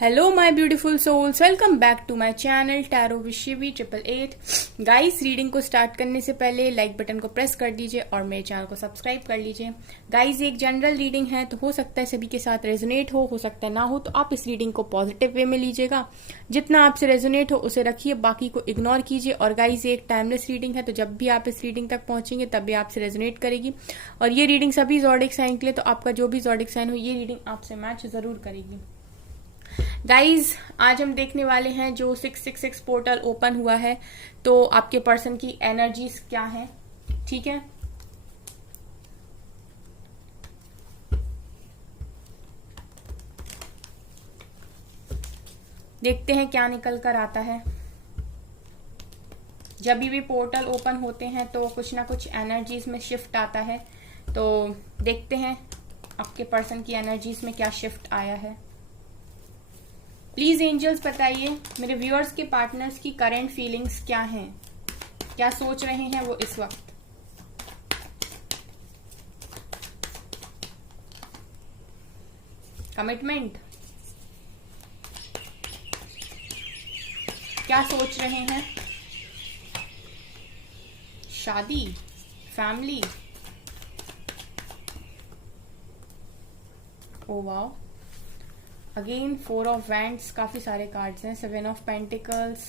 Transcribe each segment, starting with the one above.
Hello my beautiful souls, welcome back to my channel tarot with Shivi 888। Guys, reading को start करने से पहले like button को press कर दीजिए और मेरे चैनल को सब्सक्राइब कर लीजिए। गाइस, ये एक जनरल रीडिंग है, तो हो सकता है सभी के साथ रेजोनेट हो सकता है ना हो, तो आप इस रीडिंग को पॉजिटिव वे में लीजिएगा। जितना आपसे रेजोनेट हो उसे रखिए, बाकी को इग्नोर कीजिए। और गाइस, ये एक टाइमलेस रीडिंग है, तो जब भी आप इस रीडिंग तक पहुंचेंगे तब भी आपसे रेजोनेट करेगी। और ये रीडिंग सभी ज़ोडिक साइन के लिए, तो आपका जो भी ज़ोडिक साइन हो ये रीडिंग आपसे मैच जरूर करेगी। गाइज, आज हम देखने वाले हैं जो 666 पोर्टल ओपन हुआ है, तो आपके पर्सन की एनर्जीज क्या है। ठीक है, देखते हैं क्या निकल कर आता है। जब भी पोर्टल ओपन होते हैं तो कुछ ना कुछ एनर्जीज में शिफ्ट आता है, तो देखते हैं आपके पर्सन की एनर्जीज में क्या शिफ्ट आया है। प्लीज एंजल्स बताइए मेरे व्यूअर्स के पार्टनर्स की करंट फीलिंग्स क्या हैं, क्या सोच रहे हैं वो इस वक्त। कमिटमेंट, क्या सोच रहे हैं। शादी, family, oh wow, again 4 of wands, काफी सारे कार्ड्स हैं। 7 of pentacles,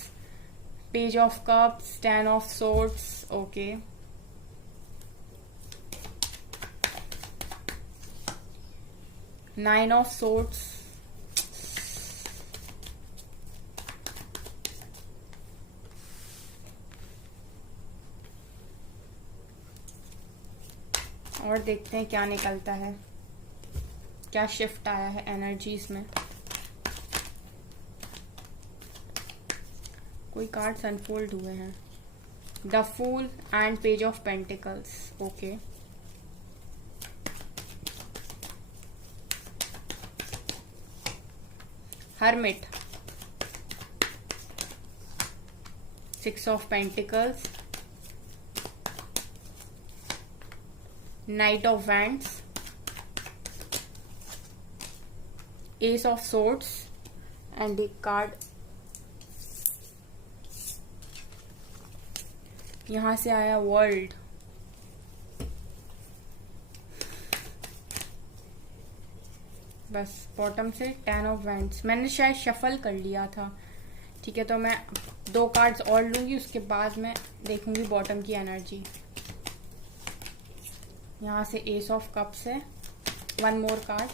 page of cups, 10 of swords, okay. Nine of swords, और देखते हैं क्या निकलता है, क्या शिफ्ट आया है एनर्जीज में। कोई कार्ड्स अनफोल्ड हुए हैं। The fool and page of pentacles, okay. Hermit, 6 of pentacles, knight of wands, ace of swords and एक कार्ड यहां से आया वर्ल्ड। बस बॉटम से 10 ऑफ वैंड्स, मैंने शायद शफल कर लिया था। ठीक है, तो मैं 2 कार्ड्स और लूंगी, उसके बाद मैं देखूंगी बॉटम की एनर्जी। यहां से एस ऑफ कप्स है, 1 मोर कार्ड,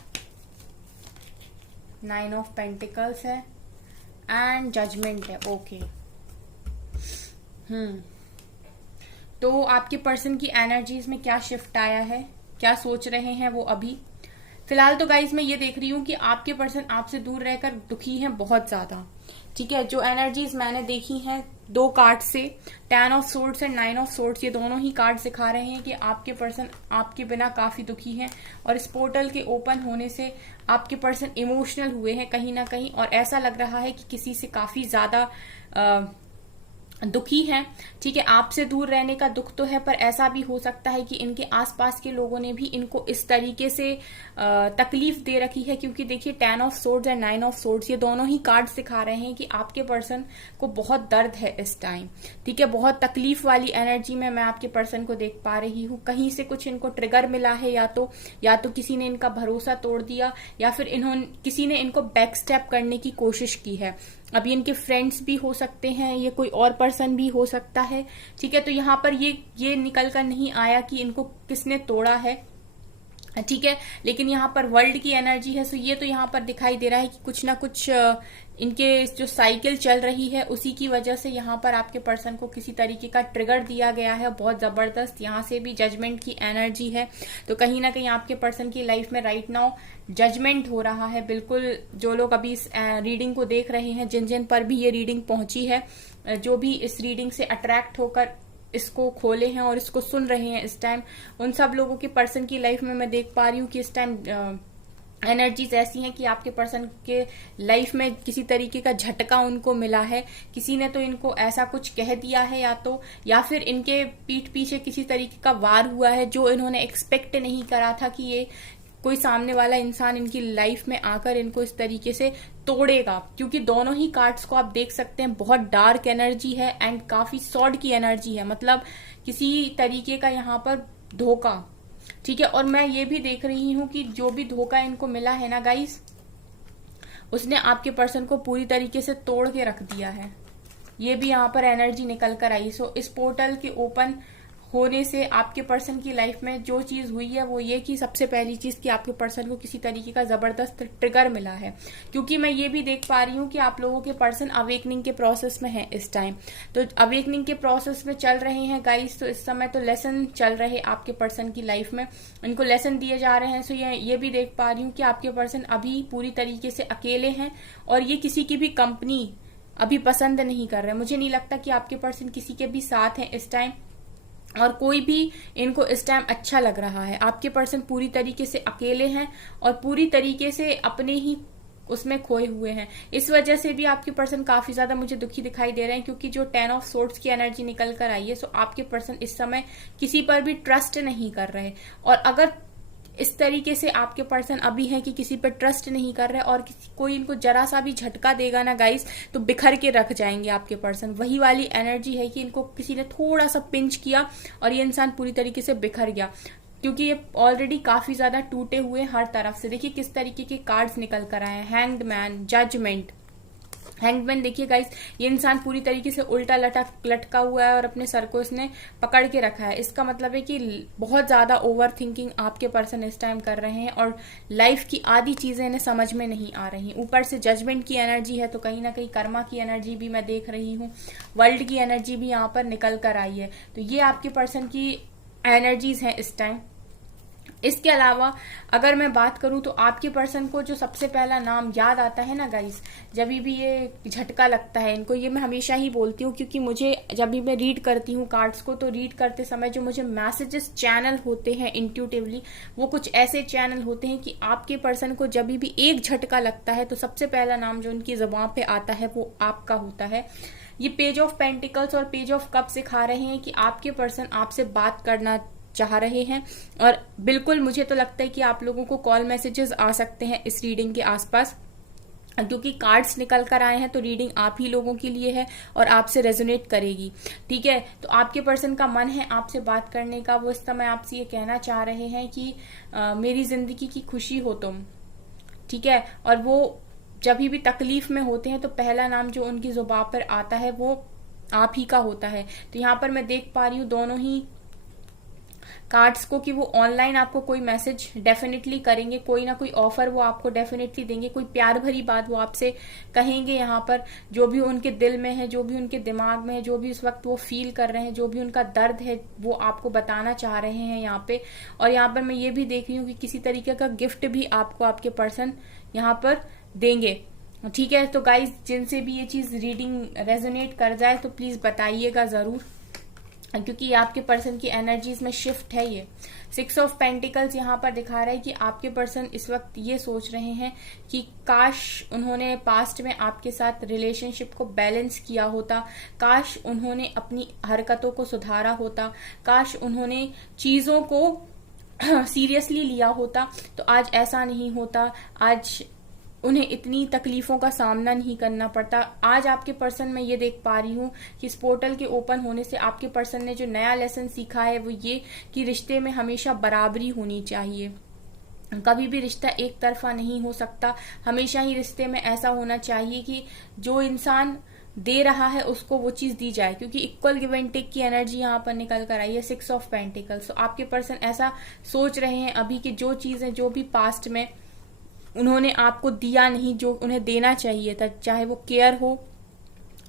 9 ऑफ पेंटिकल्स है एंड जजमेंट है, ओके। तो आपके पर्सन की एनर्जीज में क्या शिफ्ट आया है, क्या सोच रहे हैं वो अभी फिलहाल। तो गाइज, मैं ये देख रही हूँ कि आपके पर्सन आपसे दूर रहकर दुखी हैं बहुत ज्यादा। ठीक है, जो एनर्जीज मैंने देखी हैं 2 कार्ड से, 10 of swords and 9 of swords, ये दोनों ही कार्ड दिखा रहे हैं कि आपके पर्सन आपके बिना काफी दुखी हैं। और इस पोर्टल के ओपन होने से आपके पर्सन इमोशनल हुए हैं कहीं ना कहीं, और ऐसा लग रहा है कि किसी से काफी ज्यादा दुखी हैं। ठीक है, आपसे दूर रहने का दुख तो है, पर ऐसा भी हो सकता है कि इनके आसपास के लोगों ने भी इनको इस तरीके से तकलीफ दे रखी है, क्योंकि देखिए 10 of swords and 9 of swords, ये दोनों ही कार्ड्स दिखा रहे हैं कि आपके पर्सन को बहुत दर्द है इस टाइम। ठीक है, बहुत तकलीफ वाली एनर्जी में मैं आपके पर्सन को देख पा रही हूँ। कहीं से कुछ इनको ट्रिगर मिला है, या तो किसी ने इनका भरोसा तोड़ दिया, या फिर किसी ने इनको बैक स्टेप करने की कोशिश की है। अभी इनके फ्रेंड्स भी हो सकते हैं, ये कोई और पर्सन भी हो सकता है। ठीक है, तो यहाँ पर ये निकल कर नहीं आया कि इनको किसने तोड़ा है। ठीक है, लेकिन यहाँ पर वर्ल्ड की एनर्जी है, सो ये तो यहाँ पर दिखाई दे रहा है कि कुछ ना कुछ इनके जो साइकिल चल रही है उसी की वजह से यहाँ पर आपके पर्सन को किसी तरीके का ट्रिगर दिया गया है बहुत जबरदस्त। यहाँ से भी जजमेंट की एनर्जी है, तो कहीं ना कहीं आपके पर्सन की लाइफ में राइट नाउ जजमेंट हो रहा है। बिल्कुल, जो लोग अभी इस रीडिंग को देख रहे हैं, जिन जिन पर भी ये रीडिंग पहुंची है, जो भी इस रीडिंग से अट्रैक्ट होकर इसको खोले हैं और इसको सुन रहे हैं इस टाइम, उन सब लोगों के पर्सन की लाइफ में मैं देख पा रही हूँ कि इस टाइम एनर्जीज ऐसी हैं कि आपके पर्सन के लाइफ में किसी तरीके का झटका उनको मिला है। किसी ने तो इनको ऐसा कुछ कह दिया है, या फिर इनके पीठ पीछे किसी तरीके का वार हुआ है जो इन्होंने एक्सपेक्ट नहीं करा था कि ये कोई सामने वाला इंसान इनकी लाइफ में आकर इनको इस तरीके से तोड़ेगा, क्योंकि दोनों ही कार्ड्स को आप देख सकते हैं बहुत डार्क एनर्जी है एंड काफी सॉर्ड की एनर्जी है, मतलब किसी तरीके का यहाँ पर धोखा। ठीक है, और मैं ये भी देख रही हूं कि जो भी धोखा इनको मिला है ना गाइस, उसने आपके पर्सन को पूरी तरीके से तोड़ के रख दिया है। ये भी यहाँ पर एनर्जी निकल कर आई। सो इस पोर्टल के ओपन होने से आपके पर्सन की लाइफ में जो चीज हुई है वो ये कि सबसे पहली चीज कि आपके पर्सन को किसी तरीके का जबरदस्त ट्रिगर मिला है, क्योंकि मैं ये भी देख पा रही हूँ कि आप लोगों के पर्सन अवेकनिंग के प्रोसेस में है इस टाइम। तो अवेकनिंग के प्रोसेस में चल रहे हैं गाइस, तो इस समय तो लेसन चल रहे आपके पर्सन की लाइफ में, इनको लेसन दिए जा रहे हैं। सो ये भी देख पा रही हूँ कि आपके पर्सन अभी पूरी तरीके से अकेले हैं और ये किसी की भी कंपनी अभी पसंद नहीं कर रहे। मुझे नहीं लगता कि आपके पर्सन किसी के भी साथ हैं इस टाइम, और कोई भी इनको इस टाइम अच्छा लग रहा है। आपके पर्सन पूरी तरीके से अकेले हैं और पूरी तरीके से अपने ही उसमें खोए हुए हैं। इस वजह से भी आपके पर्सन काफी ज्यादा मुझे दुखी दिखाई दे रहे हैं, क्योंकि जो 10 ऑफ सोर्ड्स की एनर्जी निकल कर आई है, सो आपके पर्सन इस समय किसी पर भी ट्रस्ट नहीं कर रहे। और अगर इस तरीके से आपके पर्सन अभी है कि किसी पर ट्रस्ट नहीं कर रहे और कोई इनको जरा सा भी झटका देगा ना गाइस, तो बिखर के रख जाएंगे आपके पर्सन। वही वाली एनर्जी है कि इनको किसी ने थोड़ा सा पिंच किया और ये इंसान पूरी तरीके से बिखर गया, क्योंकि ये ऑलरेडी काफी ज्यादा टूटे हुए हर तरफ से। देखिए किस तरीके के कार्ड्स निकल कर आए हैं, हैंग्ड मैन, जजमेंट, हैंगमैन। देखिए गाइस, ये इंसान पूरी तरीके से उल्टा लटका हुआ है और अपने सर को इसने पकड़ के रखा है। इसका मतलब है कि बहुत ज्यादा ओवर थिंकिंग आपके पर्सन इस टाइम कर रहे हैं और लाइफ की आधी चीजें इन्हें समझ में नहीं आ रही। ऊपर से जजमेंट की एनर्जी है, तो कहीं ना कहीं कर्मा की एनर्जी भी मैं देख रही हूँ, वर्ल्ड की एनर्जी भी यहाँ पर निकल कर आई है। तो ये आपके पर्सन की एनर्जीज हैं इस टाइम। इसके अलावा अगर मैं बात करूं तो आपके पर्सन को जो सबसे पहला नाम याद आता है ना गाइस, जब भी ये झटका लगता है इनको, ये मैं हमेशा ही बोलती हूँ, क्योंकि मुझे जब भी मैं रीड करती हूँ कार्ड्स को, तो रीड करते समय जो मुझे मैसेजेस चैनल होते हैं इंट्यूटिवली, वो कुछ ऐसे चैनल होते हैं कि आपके पर्सन को जब भी एक झटका लगता है तो सबसे पहला नाम जो उनकी जुबान पे आता है वो आपका होता है। ये पेज ऑफ पेंटिकल्स और पेज ऑफ कप सिखा रहे हैं कि आपके पर्सन आपसे बात करना चाह रहे हैं, और बिल्कुल मुझे तो लगता है कि आप लोगों को कॉल मैसेजेस आ सकते हैं इस रीडिंग के आसपास, क्योंकि कार्ड्स निकल कर आए हैं। तो रीडिंग आप ही लोगों के लिए है और आपसे रेजोनेट करेगी। ठीक है, तो आपके पर्सन का मन है आपसे बात करने का। वो इस समय आपसे ये कहना चाह रहे हैं कि मेरी जिंदगी की खुशी हो तुम। ठीक है, और वो जब भी तकलीफ में होते हैं तो पहला नाम जो उनकी जुबान पर आता है वो आप ही का होता है। तो यहाँ पर मैं देख पा रही हूँ दोनों ही कार्ड्स को कि वो ऑनलाइन आपको कोई मैसेज डेफिनेटली करेंगे, कोई ना कोई ऑफर वो आपको डेफिनेटली देंगे, कोई प्यार भरी बात वो आपसे कहेंगे। यहाँ पर जो भी उनके दिल में है, जो भी उनके दिमाग में है, जो भी इस वक्त वो फील कर रहे हैं, जो भी उनका दर्द है, वो आपको बताना चाह रहे हैं यहाँ पे। और यहाँ पर मैं ये भी देख रही हूँ कि किसी तरीके का गिफ्ट भी आपको आपके पर्सन यहाँ पर देंगे। ठीक है, तो गाइज जिनसे भी ये चीज रीडिंग रेजोनेट कर जाए तो प्लीज बताइएगा जरूर, क्योंकि ये आपके पर्सन की एनर्जीज में शिफ्ट है। ये 6 ऑफ पेंटिकल्स यहाँ पर दिखा रहा है कि आपके पर्सन इस वक्त ये सोच रहे हैं कि काश उन्होंने पास्ट में आपके साथ रिलेशनशिप को बैलेंस किया होता, काश उन्होंने अपनी हरकतों को सुधारा होता, काश उन्होंने चीजों को सीरियसली लिया होता, तो आज ऐसा नहीं होता, आज उन्हें इतनी तकलीफों का सामना नहीं करना पड़ता। आज आपके पर्सन में ये देख पा रही हूँ कि इस पोर्टल के ओपन होने से आपके पर्सन ने जो नया लेसन सीखा है वो ये कि रिश्ते में हमेशा बराबरी होनी चाहिए। कभी भी रिश्ता एक तरफा नहीं हो सकता। हमेशा ही रिश्ते में ऐसा होना चाहिए कि जो इंसान दे रहा है उसको वो चीज दी जाए, क्योंकि इक्वल गिव एंड टेक की एनर्जी यहाँ पर निकल कर आई है 6 ऑफ पेंटिकल्स। तो आपके पर्सन ऐसा सोच रहे हैं अभी कि जो चीजें जो भी पास्ट में उन्होंने आपको दिया नहीं, जो उन्हें देना चाहिए था, चाहे वो केयर हो,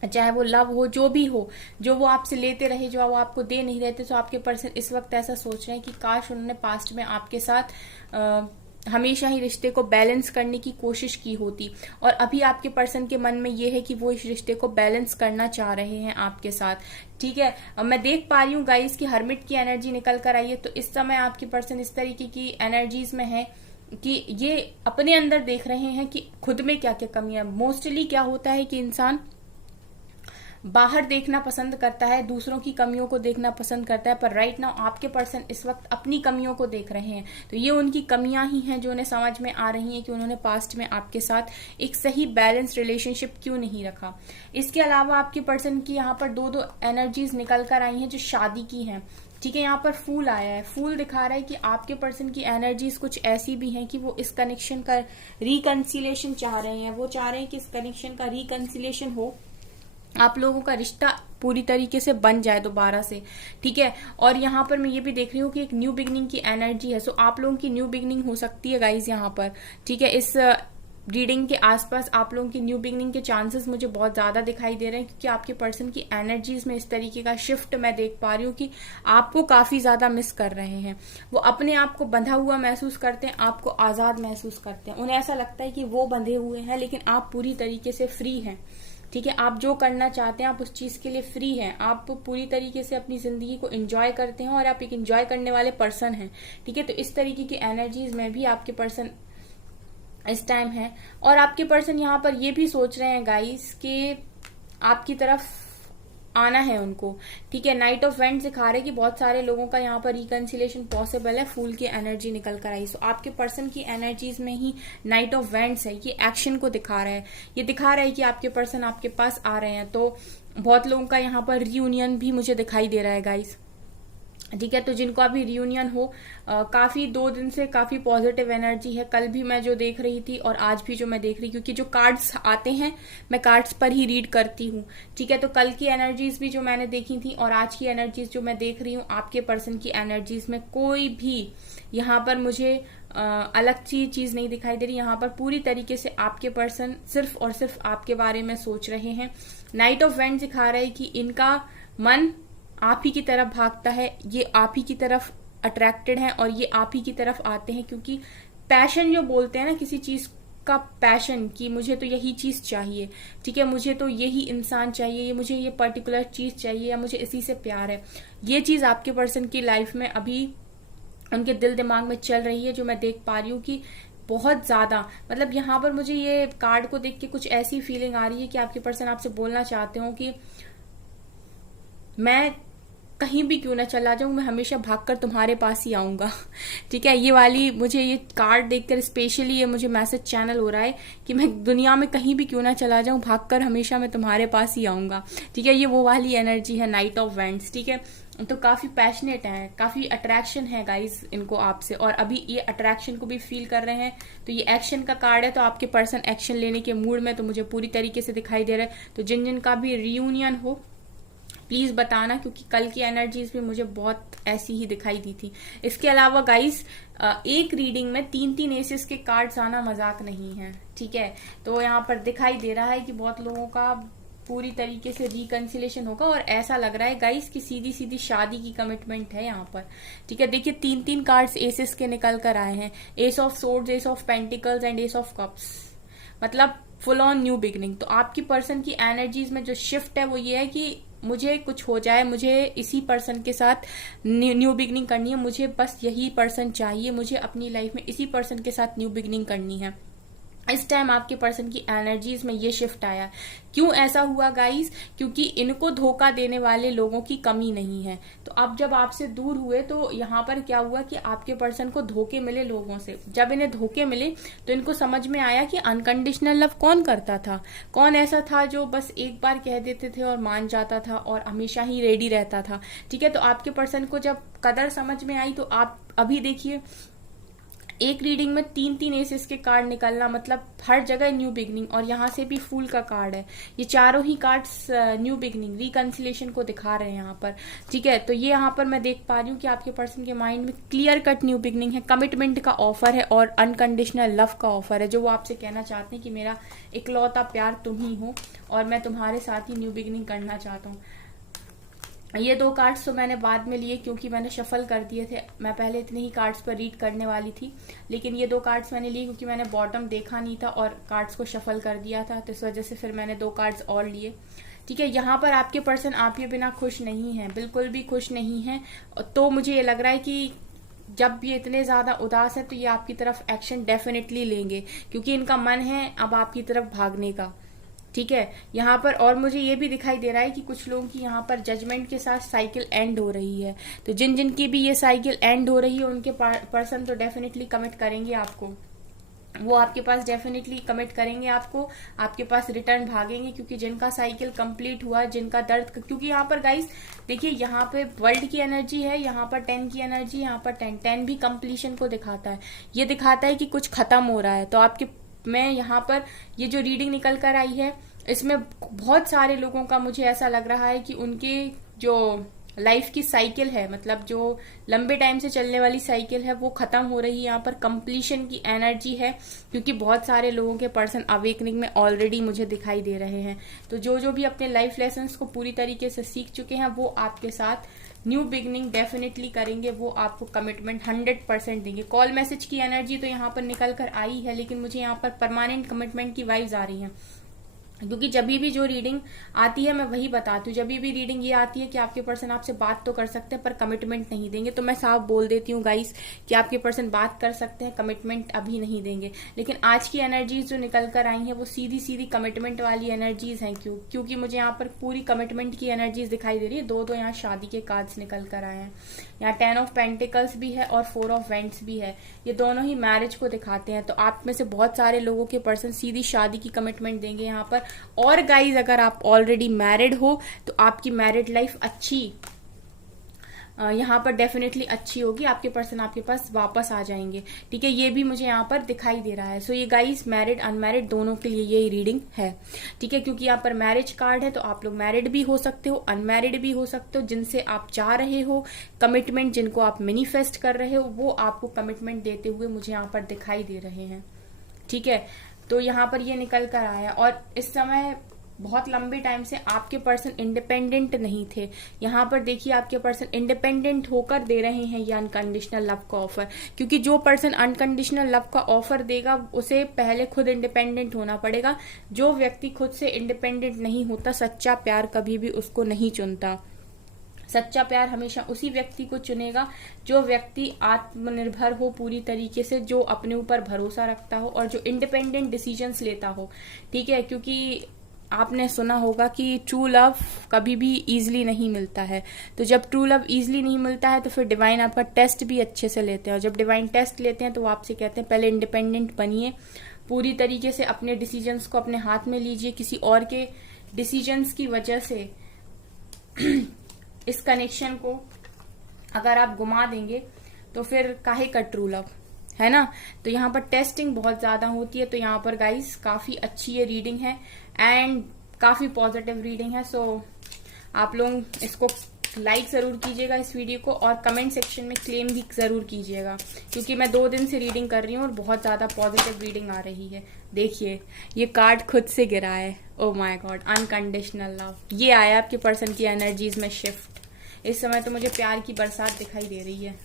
चाहे वो लव हो, जो भी हो, जो वो आपसे लेते रहे, जो वो आपको दे नहीं रहते, तो आपके पर्सन इस वक्त ऐसा सोच रहे हैं कि काश उन्होंने पास्ट में आपके साथ हमेशा ही रिश्ते को बैलेंस करने की कोशिश की होती। और अभी आपके पर्सन के मन में ये है कि वो इस रिश्ते को बैलेंस करना चाह रहे हैं आपके साथ। ठीक है, अब मैं देख पा रही हूँ गाइस की हर्मिट की एनर्जी निकल कर आई है। तो इस समय आपके पर्सन इस तरीके की एनर्जीज में है कि ये अपने अंदर देख रहे हैं कि खुद में क्या क्या कमियां। मोस्टली क्या होता है कि इंसान बाहर देखना पसंद करता है, दूसरों की कमियों को देखना पसंद करता है, पर राइट नाउ आपके पर्सन इस वक्त अपनी कमियों को देख रहे हैं। तो ये उनकी कमियां ही हैं जो उन्हें समझ में आ रही हैं कि उन्होंने पास्ट में आपके साथ एक सही बैलेंस रिलेशनशिप क्यों नहीं रखा। इसके अलावा आपके पर्सन की यहाँ पर दो एनर्जीज निकल कर आई हैं जो शादी की हैं। ठीक है, यहाँ पर फूल आया है, फूल दिखा रहा है कि आपके पर्सन की एनर्जीज कुछ ऐसी भी हैं कि वो इस कनेक्शन का रिकंसिलेशन चाह रहे हैं। वो चाह रहे हैं कि इस कनेक्शन का रिकंसिलेशन हो, आप लोगों का रिश्ता पूरी तरीके से बन जाए दोबारा से। ठीक है, और यहाँ पर मैं ये भी देख रही हूँ कि एक न्यू बिगनिंग की एनर्जी है। सो आप लोगों की न्यू बिगनिंग हो सकती है गाइज यहाँ पर। ठीक है, इस रीडिंग के आसपास आप लोगों की न्यू बिगनिंग के चांसेस मुझे बहुत ज्यादा दिखाई दे रहे हैं, क्योंकि आपके पर्सन की एनर्जीज में इस तरीके का शिफ्ट मैं देख पा रही हूँ कि आपको काफी ज्यादा मिस कर रहे हैं। वो अपने आप को बंधा हुआ महसूस करते हैं, आपको आजाद महसूस करते हैं। उन्हें ऐसा लगता है कि वो बंधे हुए हैं लेकिन आप पूरी तरीके से फ्री हैं। ठीक है, आप जो करना चाहते हैं आप उस चीज के लिए फ्री हैं। आप पूरी तरीके से अपनी जिंदगी को एंजॉय करते हैं और आप एक एंजॉय करने वाले पर्सन हैं। ठीक है, तो इस तरीके की एनर्जीज में भी आपके पर्सन इस टाइम है। और आपके पर्सन यहाँ पर ये भी सोच रहे हैं गाइस कि आपकी तरफ आना है उनको। ठीक है, नाइट ऑफ वेंट्स दिखा रहे हैं कि बहुत सारे लोगों का यहाँ पर रिकंसिलेशन पॉसिबल है। फूल की एनर्जी निकल कर आई। सो आपके पर्सन की एनर्जीज में ही नाइट ऑफ वेंट्स है, ये एक्शन को दिखा रहा है। ये दिखा रहा है कि आपके पर्सन आपके पास आ रहे हैं। तो बहुत लोगों का यहाँ पर रियूनियन भी मुझे दिखाई दे रहा है गाइस। ठीक है, तो जिनको अभी रियूनियन हो, काफी 2 दिन से काफी पॉजिटिव एनर्जी है। कल भी मैं जो देख रही थी और आज भी जो मैं देख रही, क्योंकि जो कार्ड्स आते हैं मैं कार्ड्स पर ही रीड करती हूँ। ठीक है, तो कल की एनर्जीज भी जो मैंने देखी थी और आज की एनर्जीज जो मैं देख रही हूँ, आपके पर्सन की एनर्जीज में कोई भी यहाँ पर मुझे अलग चीज नहीं दिखाई दे रही। यहाँ पर पूरी तरीके से आपके पर्सन सिर्फ और सिर्फ आपके बारे में सोच रहे हैं। नाइट ऑफ वेंट्स दिखा रहा है कि इनका मन आप ही की तरफ भागता है, ये आप ही की तरफ अट्रैक्टेड है और ये आप ही की तरफ आते हैं, क्योंकि पैशन जो बोलते हैं ना, किसी चीज का पैशन कि मुझे तो यही चीज चाहिए। ठीक है, मुझे तो यही इंसान चाहिए, ये मुझे ये पर्टिकुलर चीज चाहिए या मुझे इसी से प्यार है। ये चीज आपके पर्सन की लाइफ में अभी उनके दिल दिमाग में चल रही है, जो मैं देख पा रही हूँ कि बहुत ज्यादा। मतलब यहाँ पर मुझे ये कार्ड को देख के कुछ ऐसी फीलिंग आ रही है कि आपके पर्सन आपसे बोलना चाहते हो कि मैं कहीं भी क्यों ना चला जाऊं, मैं हमेशा भागकर तुम्हारे पास ही आऊंगा। ठीक है, ये वाली मुझे ये कार्ड देखकर स्पेशली ये मुझे मैसेज चैनल हो रहा है कि मैं दुनिया में कहीं भी क्यों ना चला जाऊं, भागकर हमेशा मैं तुम्हारे पास ही आऊंगा। ठीक है, ये वो वाली एनर्जी है नाइट ऑफ वेंट्स। ठीक है, तो काफी पैशनेट है, काफी अट्रैक्शन है गाइस इनको आपसे, और अभी ये अट्रैक्शन को भी फील कर रहे हैं। तो ये एक्शन का कार्ड है, तो आपके पर्सन एक्शन लेने के मूड में तो मुझे पूरी तरीके से दिखाई दे रहा है। तो जिन जिन का भी रियूनियन हो प्लीज बताना, क्योंकि कल की एनर्जीज भी मुझे बहुत ऐसी ही दिखाई दी थी। इसके अलावा गाइस एक रीडिंग में 3-3 एसेस के कार्ड्स आना मजाक नहीं है। ठीक है, तो यहाँ पर दिखाई दे रहा है कि बहुत लोगों का पूरी तरीके से रिकंसिलेशन होगा, और ऐसा लग रहा है गाइस कि सीधी सीधी शादी की कमिटमेंट है यहाँ पर। ठीक है, देखिए 3-3 कार्ड्स एसेस के निकल कर आए हैं, S of swords, S of pentacles and S of cups. मतलब फुल ऑन न्यू बिगनिंग। तो आपकी पर्सन की एनर्जीज में जो शिफ्ट है वो ये है कि मुझे कुछ हो जाए, मुझे इसी पर्सन के साथ न्यू बिगनिंग करनी है, मुझे बस यही पर्सन चाहिए, मुझे अपनी लाइफ में इसी पर्सन के साथ न्यू बिगनिंग करनी है। इस टाइम आपके पर्सन की एनर्जीज में ये शिफ्ट आया। क्यों ऐसा हुआ गाइस? क्योंकि इनको धोखा देने वाले लोगों की कमी नहीं है। तो अब जब आपसे दूर हुए तो यहाँ पर क्या हुआ कि आपके पर्सन को धोखे मिले लोगों से। जब इन्हें धोखे मिले तो इनको समझ में आया कि अनकंडीशनल लव कौन करता था, कौन ऐसा था जो बस एक बार कह देते थे और मान जाता था और हमेशा ही रेडी रहता था। ठीक है, तो आपके पर्सन को जब कदर समझ में आई, तो आप अभी देखिए एक रीडिंग में 3-3 एसेस के कार्ड निकलना, मतलब हर जगह न्यू बिगनिंग, और यहाँ से भी फूल का कार्ड है। ये चारों ही कार्ड्स न्यू बिगनिंग, रिकंसिलेशन को दिखा रहे हैं यहाँ पर। ठीक है, तो ये यहाँ पर मैं देख पा रही हूँ कि आपके पर्सन के माइंड में क्लियर कट न्यू बिगनिंग है, कमिटमेंट का ऑफर है और अनकंडीशनल लव का ऑफर है, जो वो आपसे कहना चाहते हैं कि मेरा इकलौता प्यार तुम ही हो और मैं तुम्हारे साथ ही न्यू बिगनिंग करना चाहता हूँ। ये 2 कार्ड्स तो मैंने बाद में लिए क्योंकि मैंने शफल कर दिए थे। मैं पहले इतने ही कार्ड्स पर रीड करने वाली थी, लेकिन ये 2 कार्ड्स मैंने लिए क्योंकि मैंने बॉटम देखा नहीं था और कार्ड्स को शफल कर दिया था, तो इस वजह से फिर मैंने 2 कार्ड्स और लिए। ठीक है, यहाँ पर आपके पर्सन आप ये बिना खुश नहीं है, बिल्कुल भी खुश नहीं है। तो मुझे ये लग रहा है कि जब ये इतने ज्यादा उदास है तो ये आपकी तरफ एक्शन डेफिनेटली लेंगे, क्योंकि इनका मन है अब आपकी तरफ भागने का। ठीक है, यहाँ पर और मुझे ये भी दिखाई दे रहा है कि कुछ लोगों की यहाँ पर जजमेंट के साथ साइकिल एंड हो रही है। तो जिन जिन की भी ये साइकिल एंड हो रही है उनके पर्सन तो डेफिनेटली कमिट करेंगे आपको, वो आपके पास डेफिनेटली कमिट करेंगे आपको, आपके पास रिटर्न भागेंगे, क्योंकि जिनका साइकिल कंप्लीट हुआ, जिनका दर्द, क्योंकि यहाँ पर गाइस देखिए यहाँ पे वर्ल्ड की एनर्जी है, यहाँ पर 10 की एनर्जी, यहाँ पर 10 भी कंप्लीशन को दिखाता है। ये दिखाता है कि कुछ खत्म हो रहा है। तो आपके मैं यहाँ पर ये जो रीडिंग निकल कर आई है इसमें बहुत सारे लोगों का मुझे ऐसा लग रहा है कि उनके जो लाइफ की साइकिल है, मतलब जो लंबे टाइम से चलने वाली साइकिल है, वो खत्म हो रही है। यहाँ पर कंप्लीशन की एनर्जी है, क्योंकि बहुत सारे लोगों के पर्सन अवेकनिंग में ऑलरेडी मुझे दिखाई दे रहे हैं। तो जो जो भी अपने लाइफ लेसन्स को पूरी तरीके से सीख चुके हैं वो आपके साथ न्यू बिगनिंग डेफिनेटली करेंगे, वो आपको कमिटमेंट 100% देंगे। कॉल मैसेज की एनर्जी तो यहाँ पर निकल कर आई है, लेकिन मुझे यहाँ पर परमानेंट कमिटमेंट की वाइब्स आ रही हैं, क्योंकि जब भी जो रीडिंग आती है मैं वही बताती हूँ। जब भी रीडिंग ये आती है कि आपके पर्सन आपसे बात तो कर सकते हैं पर कमिटमेंट नहीं देंगे, तो मैं साफ बोल देती हूँ गाइस कि आपके पर्सन बात कर सकते हैं, कमिटमेंट अभी नहीं देंगे। लेकिन आज की एनर्जीज जो निकल कर आई हैं वो सीधी सीधी कमिटमेंट वाली एनर्जीज हैं। क्योंकि मुझे यहाँ पर पूरी कमिटमेंट की एनर्जीज दिखाई दे रही है। दो यहाँ शादी के कार्ड्स निकल कर आए हैं, यहाँ 10 ऑफ पेंटिकल्स भी है और 4 ऑफ वेंट्स भी है। ये दोनों ही मैरिज को दिखाते हैं। तो आप में से बहुत सारे लोगों के पर्सन सीधी शादी की कमिटमेंट देंगे यहाँ पर। और गाइज अगर आप ऑलरेडी मैरिड हो तो आपकी मैरिड लाइफ अच्छी यहाँ पर डेफिनेटली अच्छी होगी, आपके पर्सन आपके पास वापस आ जाएंगे। ठीक है, ये भी मुझे यहाँ पर दिखाई दे रहा है। सो ये गाइस मैरिड अनमैरिड दोनों के लिए ये रीडिंग है। ठीक है, क्योंकि यहाँ पर मैरिज कार्ड है तो आप लोग मैरिड भी हो सकते हो, अनमैरिड भी हो सकते हो। जिनसे आप चाह रहे हो कमिटमेंट, जिनको आप मैनिफेस्ट कर रहे हो, वो आपको कमिटमेंट देते हुए मुझे यहाँ पर दिखाई दे रहे हैं। ठीक है, तो यहाँ पर ये निकल कर आया। और इस समय बहुत लंबे टाइम से आपके पर्सन इंडिपेंडेंट नहीं थे। यहाँ पर देखिए आपके पर्सन इंडिपेंडेंट होकर दे रहे हैं ये अनकंडीशनल लव का ऑफर, क्योंकि जो पर्सन अनकंडीशनल लव का ऑफर देगा उसे पहले खुद इंडिपेंडेंट होना पड़ेगा। जो व्यक्ति खुद से इंडिपेंडेंट नहीं होता, सच्चा प्यार कभी भी उसको नहीं चुनता। सच्चा प्यार हमेशा उसी व्यक्ति को चुनेगा जो व्यक्ति आत्मनिर्भर हो पूरी तरीके से, जो अपने ऊपर भरोसा रखता हो और जो इंडिपेंडेंट डिसीजंस लेता हो। ठीक है, क्योंकि आपने सुना होगा कि ट्रू लव कभी भी इजीली नहीं मिलता है। तो जब ट्रू लव इजीली नहीं मिलता है तो फिर डिवाइन आपका टेस्ट भी अच्छे से लेते हैं। और जब डिवाइन टेस्ट लेते हैं तो वो आपसे कहते हैं पहले इंडिपेंडेंट बनिए, पूरी तरीके से अपने डिसीजंस को अपने हाथ में लीजिए। किसी और के डिसीजंस की वजह से इस कनेक्शन को अगर आप गुमा देंगे तो फिर काहे का ट्रू लव, है ना। तो यहाँ पर टेस्टिंग बहुत ज्यादा होती है। तो यहाँ पर गाइस काफी अच्छी ये रीडिंग है एंड काफी पॉजिटिव रीडिंग है। सो आप लोग इसको लाइक जरूर कीजिएगा इस वीडियो को, और कमेंट सेक्शन में क्लेम भी जरूर कीजिएगा, क्योंकि मैं 2 दिन से रीडिंग कर रही हूँ और बहुत ज्यादा पॉजिटिव रीडिंग आ रही है। देखिए ये कार्ड खुद से गिरा है। Oh my God, unconditional love, ये आया आपके पर्सन की एनर्जीज में शिफ्ट। इस समय तो मुझे प्यार की बरसात दिखाई दे रही है।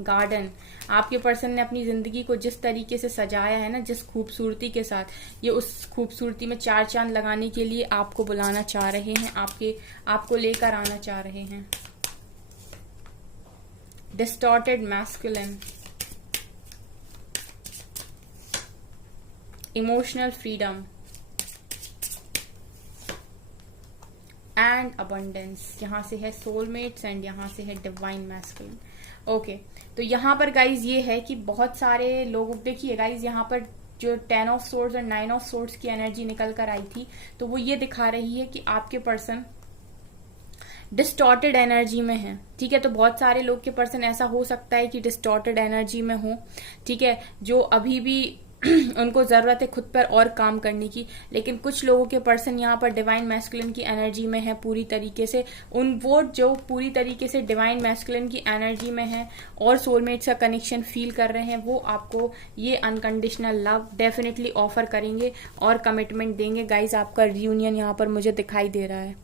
गार्डन, आपके पर्सन ने अपनी जिंदगी को जिस तरीके से सजाया है ना, जिस खूबसूरती के साथ, ये उस खूबसूरती में 4 चांद लगाने के लिए आपको बुलाना चाह रहे हैं, आपको लेकर आना चाह रहे हैं। Distorted masculine, emotional freedom and abundance. यहाँ से है सोलमेट्स एंड यहाँ से है डिवाइन मैस्कुलिन। ओके, तो यहाँ पर गाइज ये है कि बहुत सारे लोग, देखिए गाइज यहाँ पर जो 10 ऑफ सोर्ड्स और 9 ऑफ सोर्ड्स की एनर्जी निकल कर आई थी, तो वो ये दिखा रही है कि आपके पर्सन डिस्टॉर्टेड एनर्जी में है। ठीक है, तो बहुत सारे लोग के पर्सन ऐसा हो सकता है कि डिस्टॉर्टेड एनर्जी में हो। ठीक है, जो अभी भी उनको जरूरत है खुद पर और काम करने की। लेकिन कुछ लोगों के पर्सन यहाँ पर डिवाइन मैस्कुलिन की एनर्जी में है पूरी तरीके से। वो जो पूरी तरीके से डिवाइन मैस्कुलिन की एनर्जी में है और सोलमेट्स का कनेक्शन फील कर रहे हैं, वो आपको ये अनकंडीशनल लव डेफिनेटली ऑफर करेंगे और कमिटमेंट देंगे। गाइज आपका रियूनियन यहाँ पर मुझे दिखाई दे रहा है।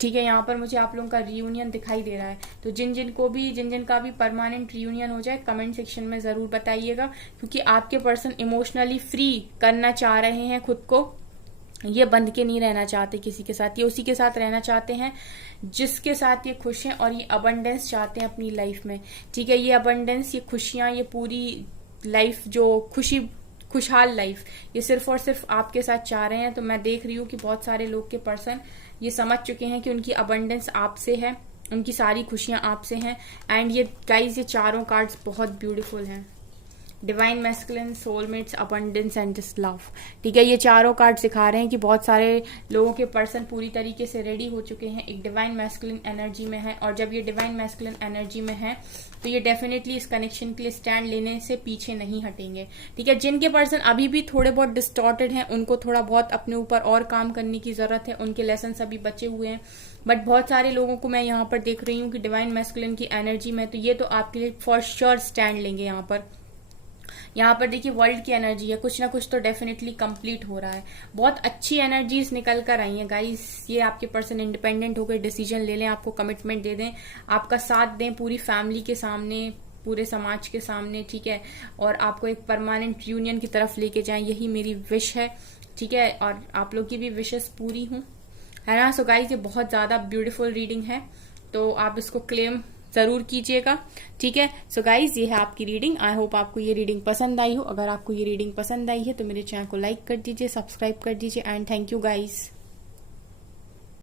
ठीक है, यहाँ पर मुझे आप लोगों का रियूनियन दिखाई दे रहा है। तो जिन जिन का भी परमानेंट रियूनियन हो जाए कमेंट सेक्शन में जरूर बताइएगा, क्योंकि आपके पर्सन इमोशनली फ्री करना चाह रहे हैं खुद को। ये बंध के नहीं रहना चाहते किसी के साथ, ये उसी के साथ रहना चाहते हैं जिसके साथ ये खुश हैं, और ये अबंडेंस चाहते हैं अपनी लाइफ में। ठीक है, ये अबंडेंस, ये खुशियां, ये पूरी लाइफ जो खुशी खुशहाल लाइफ, ये सिर्फ और सिर्फ आपके साथ चाह रहे हैं। तो मैं देख रही हूँ कि बहुत सारे लोग के पर्सन ये समझ चुके हैं कि उनकी अबंडेंस आपसे है, उनकी सारी खुशियां आपसे हैं। एंड ये गाइज, ये चारों कार्ड्स बहुत ब्यूटीफुल हैं। Divine masculine, soulmates, abundance and just love. ठीक है, ये चारों कार्ड सिखा रहे हैं कि बहुत सारे लोगों के पर्सन पूरी तरीके से रेडी हो चुके हैं, एक डिवाइन मैस्कुलिन एनर्जी में है। और जब ये डिवाइन मैस्कुलिन एनर्जी में है तो ये डेफिनेटली इस कनेक्शन के लिए स्टैंड लेने से पीछे नहीं हटेंगे। ठीक है, जिनके पर्सन अभी भी थोड़े बहुत डिस्टॉर्टेड हैं, उनको थोड़ा बहुत अपने ऊपर और काम करने की जरूरत है, उनके लेसन अभी बचे हुए हैं। बट बहुत सारे लोगों को मैं यहाँ पर देख रही हूँ कि डिवाइन मैस्कुलिन की एनर्जी में, तो ये तो आपके लिए फॉर श्योर स्टैंड लेंगे। यहाँ पर देखिए वर्ल्ड की एनर्जी है, कुछ ना कुछ तो डेफिनेटली कंप्लीट हो रहा है। बहुत अच्छी एनर्जीज निकल कर आई हैं गाइस। ये आपके पर्सन इंडिपेंडेंट होकर डिसीजन ले लें, आपको कमिटमेंट दे दें, आपका साथ दें पूरी फैमिली के सामने, पूरे समाज के सामने। ठीक है, और आपको एक परमानेंट यूनियन की तरफ लेके जाएं, यही मेरी विश है। ठीक है, और आप लोग की भी विशेस पूरी हूं, है ना। सो गाइस, ये बहुत ज्यादा ब्यूटीफुल रीडिंग है, तो आप इसको क्लेम जरूर कीजिएगा। ठीक है, सो गाइज, ये है आपकी रीडिंग। आई होप आपको ये रीडिंग पसंद आई हो। अगर आपको ये रीडिंग पसंद आई है तो मेरे चैनल को लाइक कर दीजिए, सब्सक्राइब कर दीजिए एंड थैंक यू गाइज।